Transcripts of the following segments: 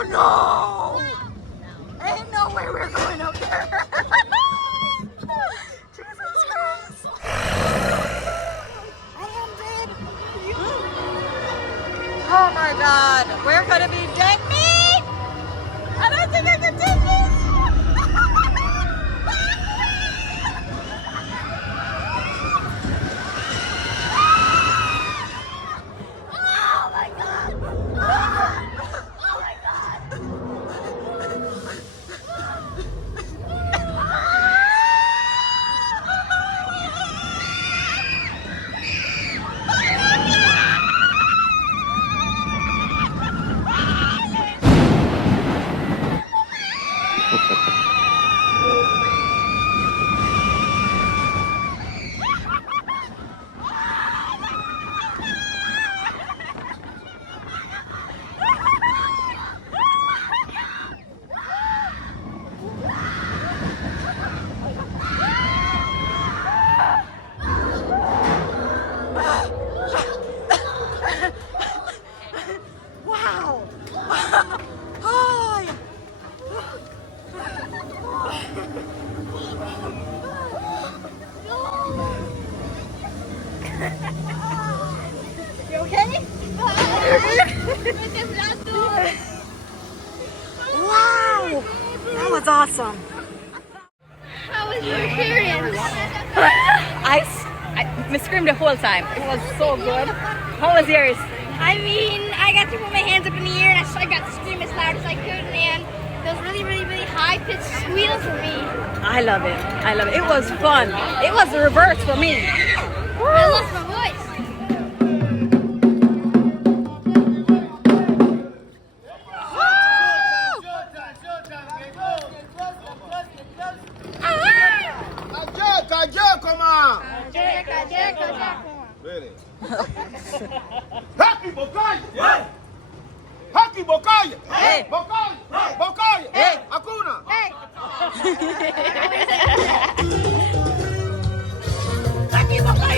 Oh no! Ain't no way we're going up there. Jesus Christ. I am dead. Oh my God. We're gonna be dead meat. I don't think I can take this. Oh my God. Oh my God. Wow. Oh, yeah. You okay? Wow. That was awesome. How was your experience? I screamed the whole time. It was so good. How was yours? I mean, I got to put my hands up in the air and I got to scream as loud as I could, and those really, really, really high-pitched squeals for me. I love it. I love it. It was fun. It was the reverse for me. I lost my voice. Really? Happy Bokai! Yeah! Happy Bokai! Hey! Bokai! Bokai! Hey! Akuna! Hey! Happy Bokai!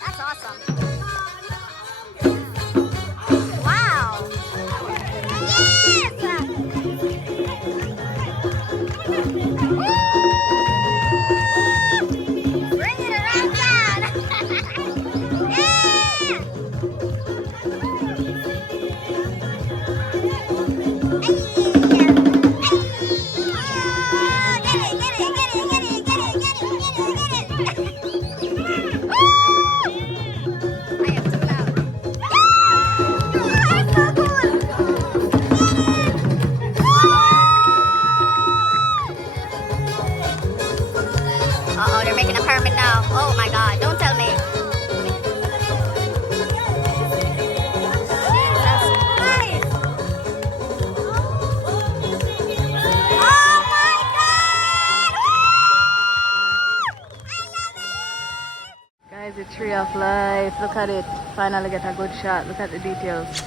That's awesome. Wow. Yes! Bring it around town. Yeah! Uh-oh, they're making a permit now. Oh my God, don't tell me. Jesus Christ. Oh my God! I love it! Guys, the tree of life. Look at it. Finally get a good shot. Look at the details.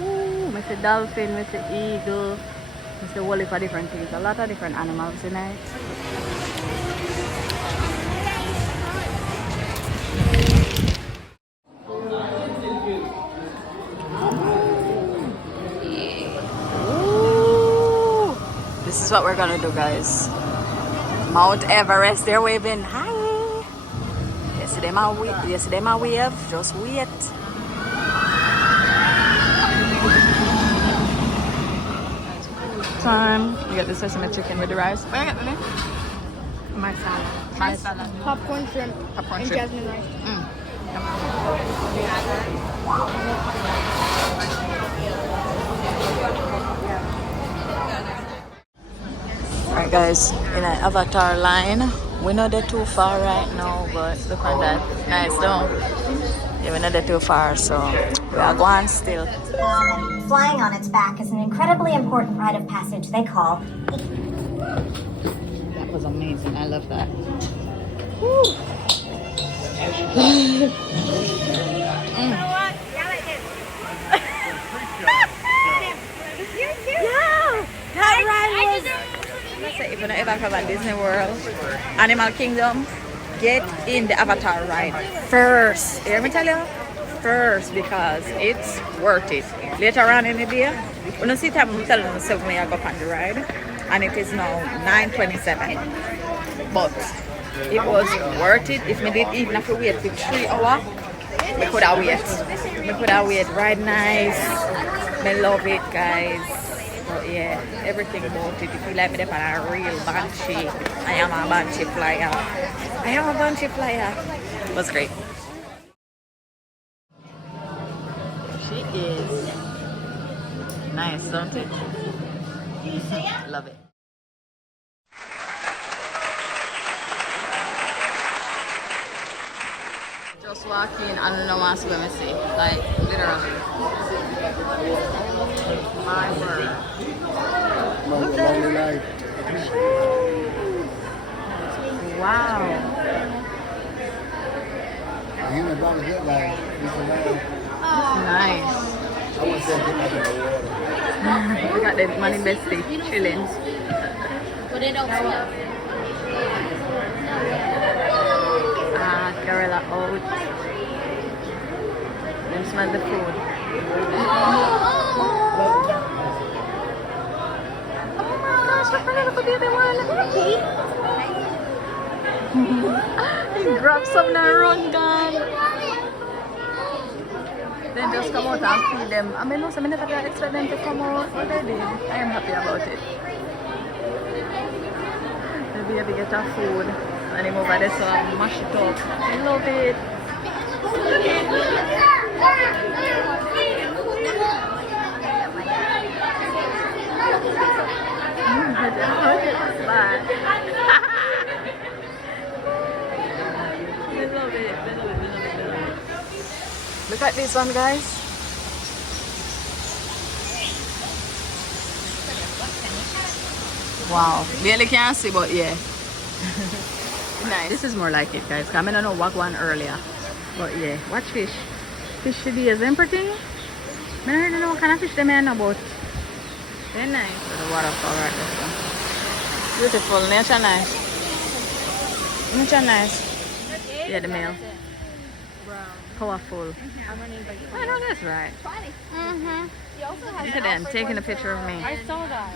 Ooh, Mr. Dolphin, Mr. Eagle, Mr. Wally for different things. A lot of different animals tonight. Ooh, this is what we're gonna do, guys. Mount Everest, they're waving hi. Yesterday my wave, just wait. Time. You got the sesame chicken with the rice. Where I get the name? Marsala. Marsala. Popcorn shrimp Popcorn and shrimp. jasmine rice. Alright guys, in an avatar line. We know they're too far right now, but look at that. Nice though. Yeah, we know they're too far, so we are going still. Flying on its back is an incredibly important rite of passage they call. That was amazing. I love that. If you ever come at Disney World, Animal Kingdom, get in the Avatar ride first. Hear me tell you? First, because it's worth it. Later on in the day, when you see time, I'm telling myself when I go on the ride, and it is now 9:27. But it was worth it. If we did even have to wait for 3 hours, we could have waited. We could have waited. Ride nice. I love it, guys. But yeah, everything about it. If you like me, I'm a real banshee. I am a banshee flyer. I am a banshee flyer. It was great. She is nice, don't it? Love it. Just walking and I don't know what I'm see. Like, literally. Oh my word. Look at it. Wow. Nice. We got the money bestie chilling. But it don't smell. Carella out. You smell the food. Oh my gosh, look at the baby one. He grabbed some and run down. Then just come out and feed them. I mean, no, I never expect them to come out, but they did. I am happy about it. The baby get her food and him over there so I mash it up. I love it. Look at this one, guys. Wow, barely can't see, but yeah. Nice. This is more like it, guys. I don't know what one earlier, but yeah. Watch fish. Fish should be as everything. I don't know what kind of fish they may know about. They're nice. The waterfall right there. Beautiful, nature nice. Nature nice. Yeah, the male. Powerful. I know that's right. Look at them taking a picture of me. I saw that.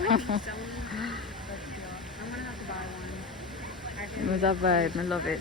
It was a vibe. I love it.